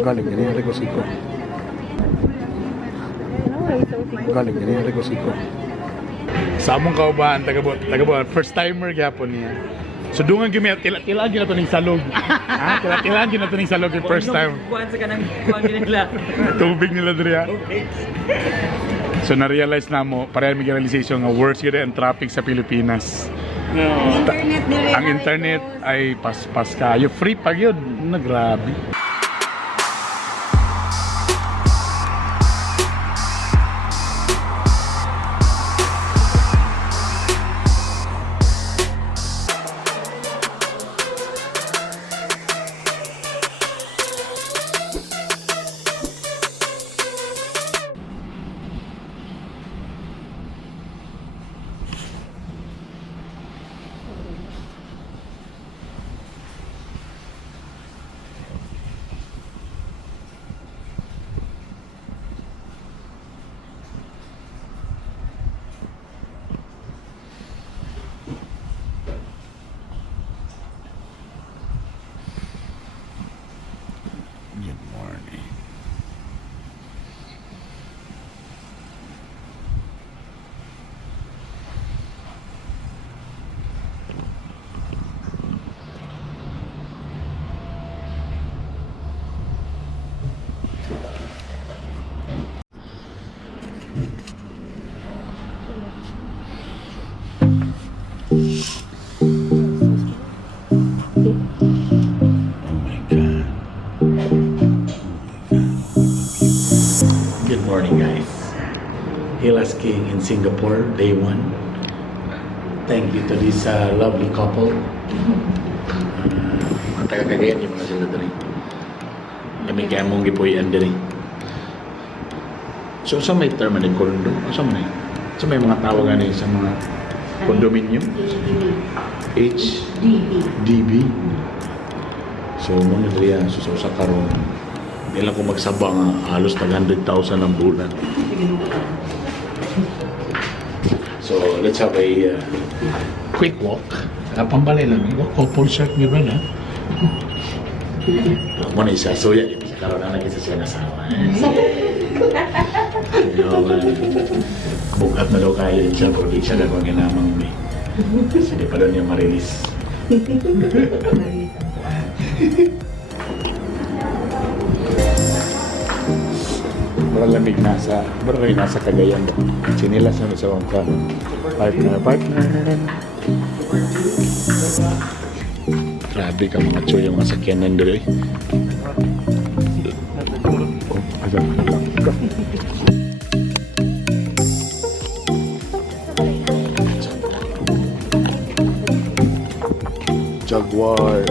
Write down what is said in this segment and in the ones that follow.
Galing gani ari ko siko. Galing gani ari ko siko. Sa among kaubahan taga first timer gyapon niya. So dungan gyud tila-tila gyud nato ning salog. Ha, tila-tila gyud nato ning salog yung first time. Kuan sa kanang kuan nila. Tubig nila diri ha. So na-realize na mo, pareha may realization nga worse yun ang traffic sa Pilipinas. No. Ang internet ay pas-pas kayo. Free pag yun. Grabe. Good morning. Good morning, guys. Hilas King in Singapore, day 1. Thank you to this lovely couple. Taga-Cagayan yung mga sila dali. Kami kaya mong gipuyan dali. So, sa may term na condo? Sa may mga tawagan sa mga condominium? HDB. So, mga dali yan, sususa karon. Hindi lang ko magsaba nga, halos tag 100,000 ang bulan. So, let's have a quick walk. Pambalay lang, couple shirt ni Ron, ha? Muna isa, so yan, karoon na nag-isa siya nasawa. Bukat na daw kayo siya, porque siya gagawang ginamang may. Kasi di pa doon yung marilis. Lamig nasa Cagayan. Sinilas na sa wangka. Partner. Grabe ka mga choy yung masakyan nandun eh. Oh, asal lang ka. Jaguar.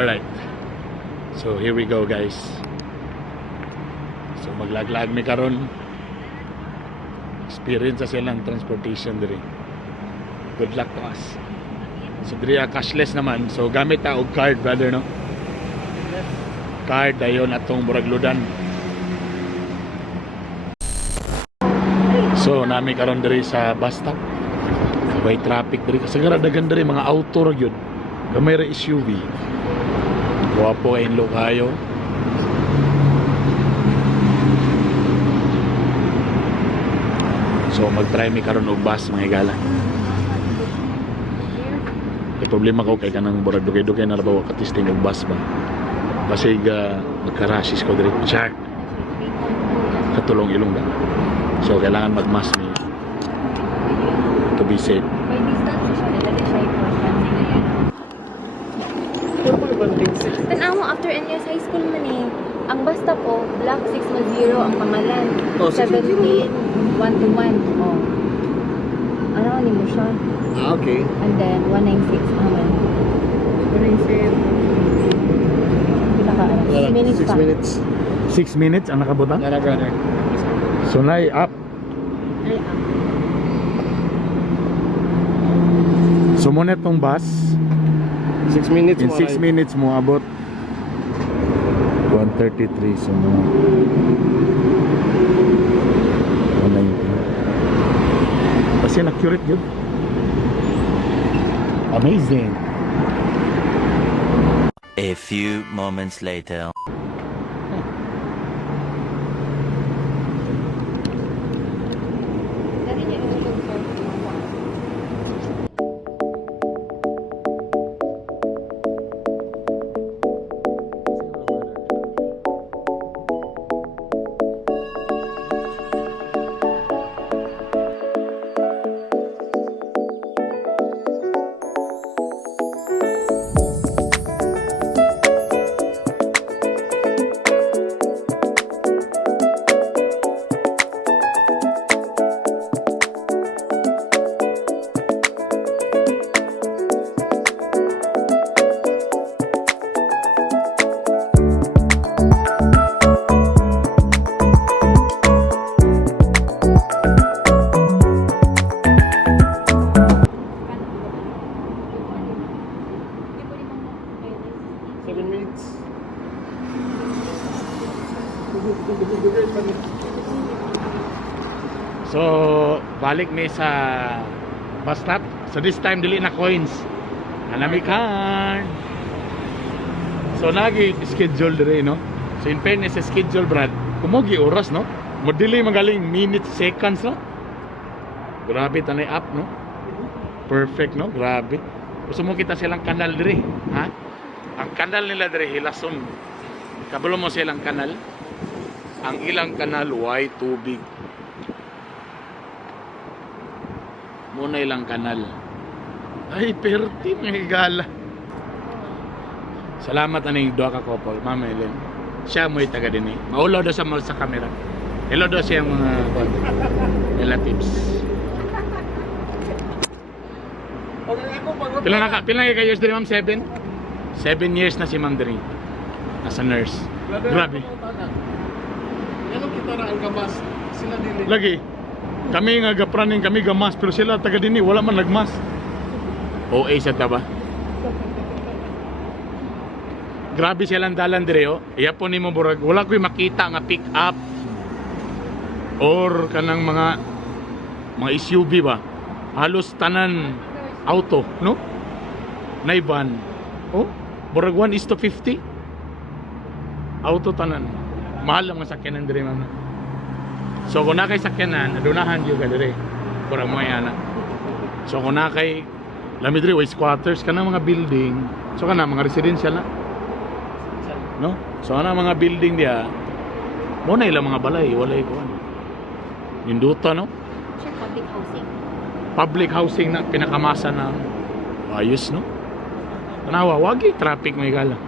Alright. So here we go, guys. So maglaglag mi karon. Experience sa silang transportation diri. Good luck to us. So diri cashless naman. So gamit ta og card, brother, no? Card dayon atong murag ludan. So nami karon diri sa bus stop. Sabay traffic diri kasi dagan diri mga auto ra gyud. Gamay ra SUV. Guwapo kay inlo kayo. So mag-try mi karon og bus mga igala. May problema ko kay kanang burag dugay-dugay na rabaw katisting og bus ba. Basig magka-rashes ko diri. Check. Katulong ilong ba. So kailangan mag-mask mi to be safe. May distance siya, nilagay siya importante. Tanaw mo, after NUS High School man eh. Ang basta po, Block 610 ang pangalan. Oh, 17, 1 to 1. Oh. Ano ni mo siya? Ah, okay. And then, 196 naman. 197. Kita ka, 6 minutes 6 pa. minutes. 6 minutes ang nakabutan. Nara, brother. So nay up. Ay, ah. So muna tong bus 6 minutes in mo. 6 minutes mo abot 133 so mo 190. Kasi accurate yun. Amazing. A few moments later. Dali niya nilagay ko. So balik mi sa bus stop. So this time dili na coins. Hanami card. So nagi schedule dire no. So in fairness sa schedule brad, kumogi oras no. Modili magaling minutes seconds no. Grabe tanay app no. Perfect no, grabe. Gusto mo kita silang kanal dire, ha? Ang kanal nila dire Hilason. Kabalo mo silang kanal. Ang ilang kanal way tubig. Muna ilang kanal. Ay, perti mga higala. Salamat na yung doa ka couple, Ma'am Helen. Siya mo'y taga din eh. Maulaw daw sa mall sa camera. Hello daw siya mga relatives. Pila na kayo years din, Ma'am? 7? 7 years na si Ma'am Dri. As a nurse. Grabe. Yan ang kita na ang gamas. Sila din. Lagi. Kami nga gapraning kami gamas pero sila taga dinhi wala man nagmas. OA sa taba. Grabe silang dalan dire oh. Iya po nimo burag wala ko'y makita nga pick up or kanang mga SUV ba. Halos tanan auto, no? Nay van. Oh, burag 1:50. Auto tanan. Mahal ang masakyanan dire ma'am. So kung na kay sakyanan, adunahan yung kadiri. Kurang mo yan. So kung na kay lamidri, waste quarters, ka na mga building. So ka na mga residential na. No? So ka na mga building diya. Muna ilang mga balay, walay ko. Ninduta, no? Siya public housing. Public housing na pinakamasa na ayos, no? Tanawa, wagi traffic may gala.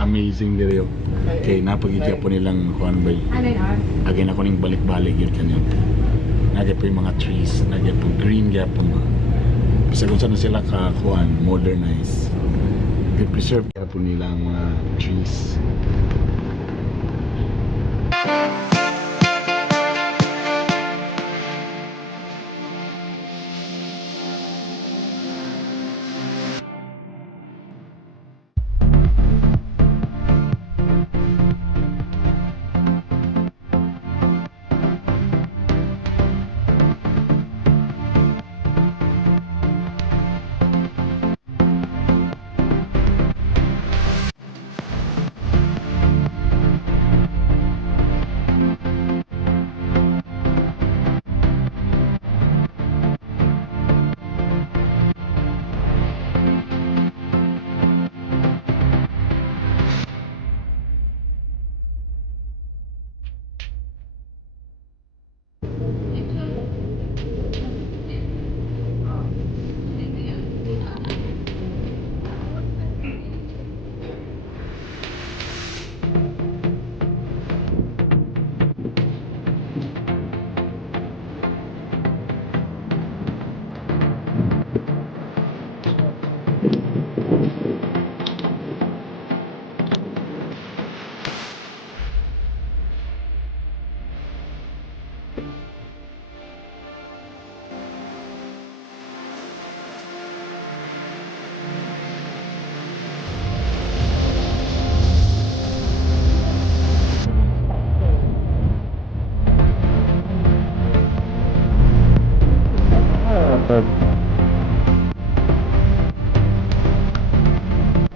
amazing diri. Okay, napagigya po nilang kuan bay. Again ako ning balik-balik yun kanyo. Nagya po yung mga trees, nagya po green gyapon ba. Kasi kung saan na sila kakuan, modernize. I-preserve kaya po nila ang mga trees.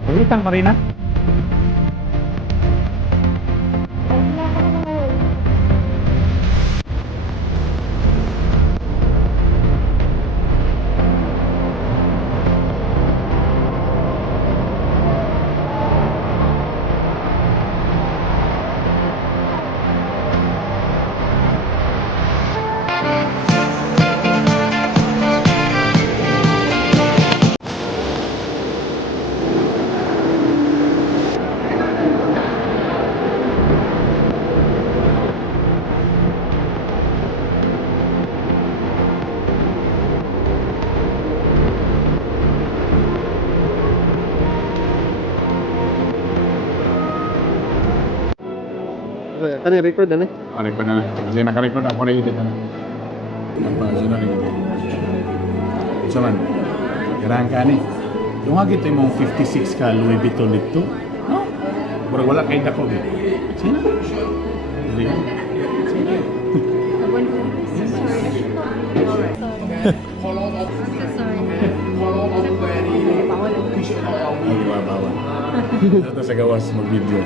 Pagitang Marina. Ano yung record ano? Ano pa na? Kasi naka-record ako na edit na. Napasa na rin. Sa man, ganahan ka ni. Yung nga gito yung 56 ka Louis Vuitton dito. No? Murag wala kayo dako. Sino? Dili ka? Ay, bawa. Ito sa gawas mag-video.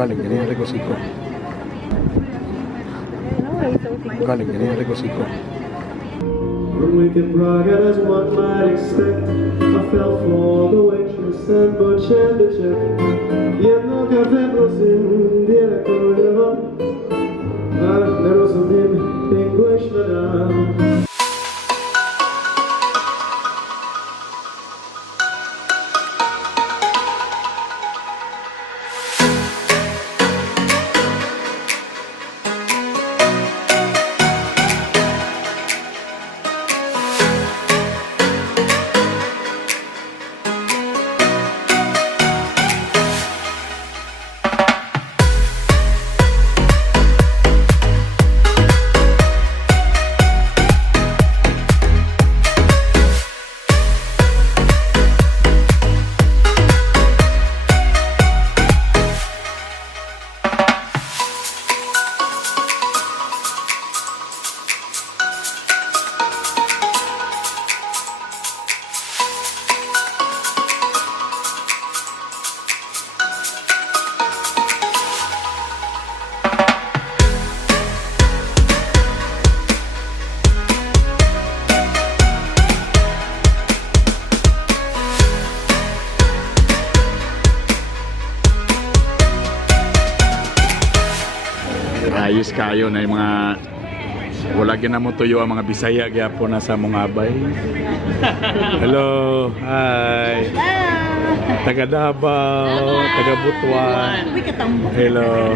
Galing ganyan rin ko siko. Galing ganyan rin ko siko. When we get rugged as one might expect, I fell for the waitress and butchered the check. Jedno kafe prosím, direktor a nerozumím English, madame. English kayo na yung mga wala gyud mo tuyo ang mga Bisaya gyapon na sa Mongabay. Hello, hi. Taga Davao, taga Butuan. Hello.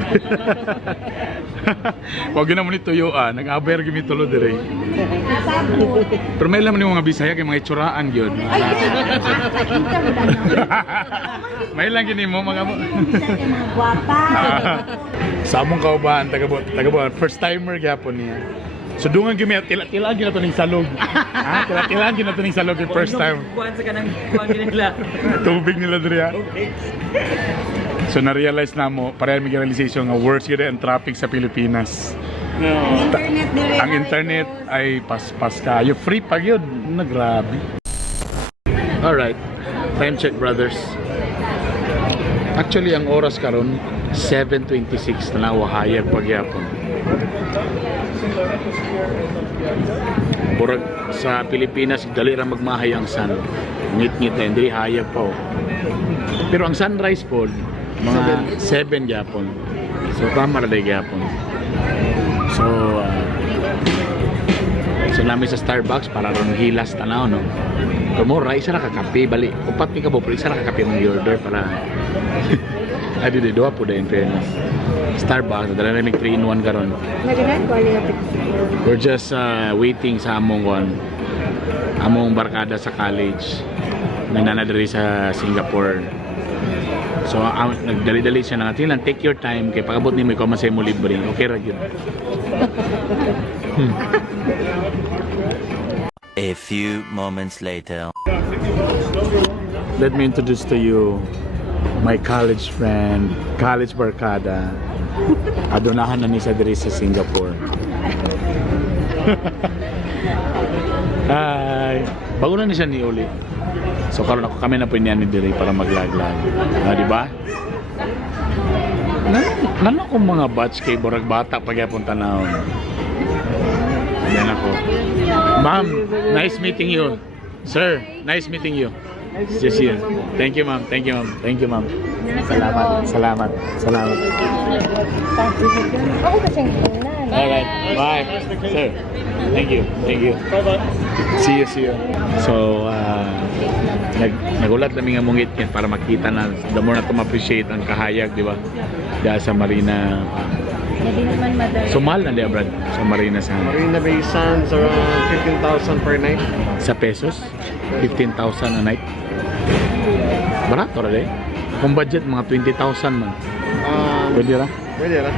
Wag gyud na mo ni tuyuan, nag-aber gyud mi tulo dire. Pero may laman yung mga Bisaya kay mga itsuraan gyud. May lang gini mo mga sa among kaubahan taga buwan first timer gyapon niya. So dungan gyud mi tila-tila gyud nato ning salog. Ha, tila-tila gyud nato ning salog yung first time. Kuan sa kanang kuan nila. Tubig nila diri. So na-realize na mo, pareha may realization nga worse gyud ang traffic sa Pilipinas. Ang internet ay paspas ka. You free pa yun. Nagrabe. Alright. Time check, brothers. Actually, ang oras karon 7:26 na wahayag pagyapon. Burag sa Pilipinas, dali ra magmahay ang sun. Ngit-ngit na, hindi hayag pa. Pero ang sunrise po, mga 7 gyapon. So, tama na day gyapon. So namin sa Starbucks para ron hilas tanaw no. Kumura isa ra ka kape bali. Upat ni ka bo pero isa ra ka kape mong order para adi de doa po da in fairness. Starbucks dala na mig 3-in-1 karon. We're just waiting sa among barkada sa college. Nananadiri sa Singapore. So nagdali-dali siya na tilan, take your time kay pagabot ni mo masay mo libre. Okay ra gyud. A few moments later. Let me introduce to you my college friend, college barkada. Adunahan na ni sa diri sa Singapore. Hi. Bago na ni siya ni Uli. So karon ako kami na po niya ni diri para maglaglag. Di ba? Nano kung mga batch kay Borag Bata pagyapon tanaw. Yan ako. Ma'am, nice meeting you. Sir, nice meeting you. Just here. Thank you, ma'am. Thank you, ma'am. Thank you, ma'am. Salamat. Ako kasing tingnan. Alright, bye. Sir, thank you. Bye-bye. See you. So, nagulat namin nga mong itkin para makita na the more na to ma-appreciate ang kahayag, di ba? Dahil sa Marina. Hindi naman madali. So, mahal na di Brad? Sa Marina Sands. Marina Bay Sands around 15,000 per night. Sa pesos? 15,000 a night? Barato ra eh. Kung budget, mga 20,000 man. Pwede ra? Pwede ra.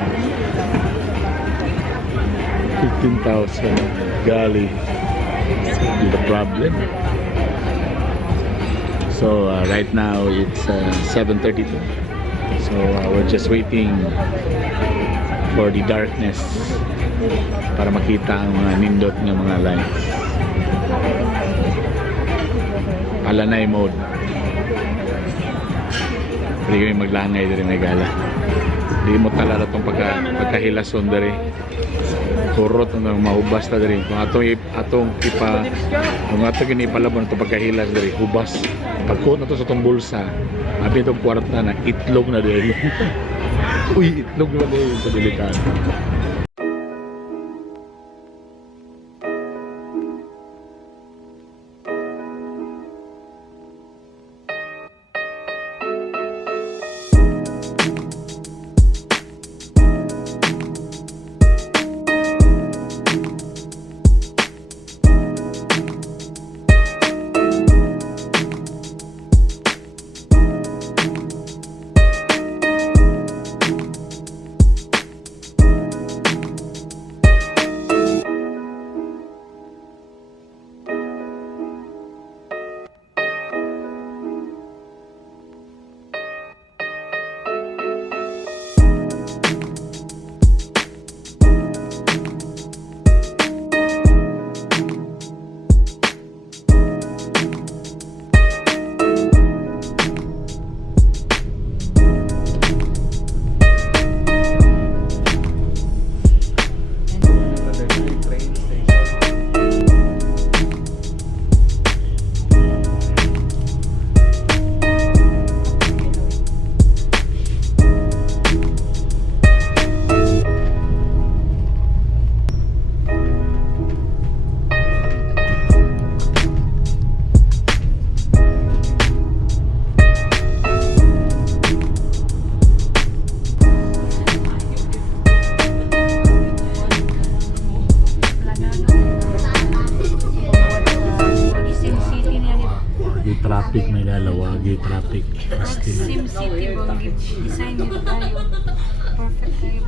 15,000. Gali. The problem. So right now it's 7:32. So we're just waiting for the darkness para makita ang mga nindot ng mga lights. Alanay mode. Hindi kami maglangay diri may gala. Hindi mo talala itong pagkahilason diri. Kurot ng mahubas ta diri. Kung atong gini palabon itong pagkahilas diri, hubas. Pagkuot na to sa itong bulsa, abi itong kwarta na itlog na diri. Uy, itlog na diri sa delikado. traffic may lalawagi, traffic. Pasti na. Sim City bang design nito tayo. Perfect tayo.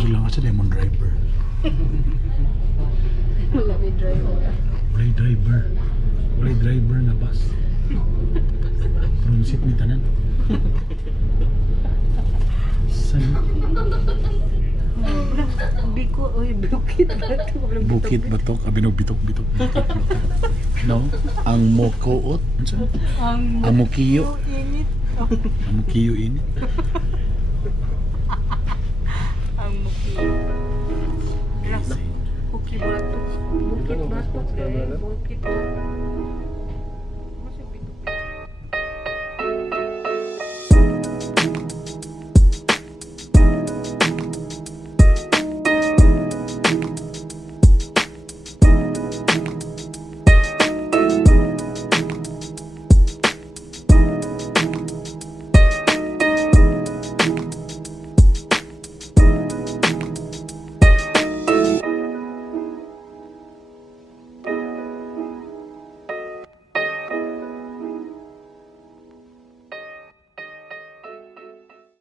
Bilang ka sa Lemon Driver. Wala may driver. Walay driver. Walay driver na bus. Front seat ni tanan. San? Biko, oy, bukit ba ito? Bukit Batok, abinog bitok-bitok. No? Ang mokoot. Ano siya? Ang mukiyo. Init. Ang mukiyo init. Ang muki. Cookie batok. Bukit batok eh. Bukit batok.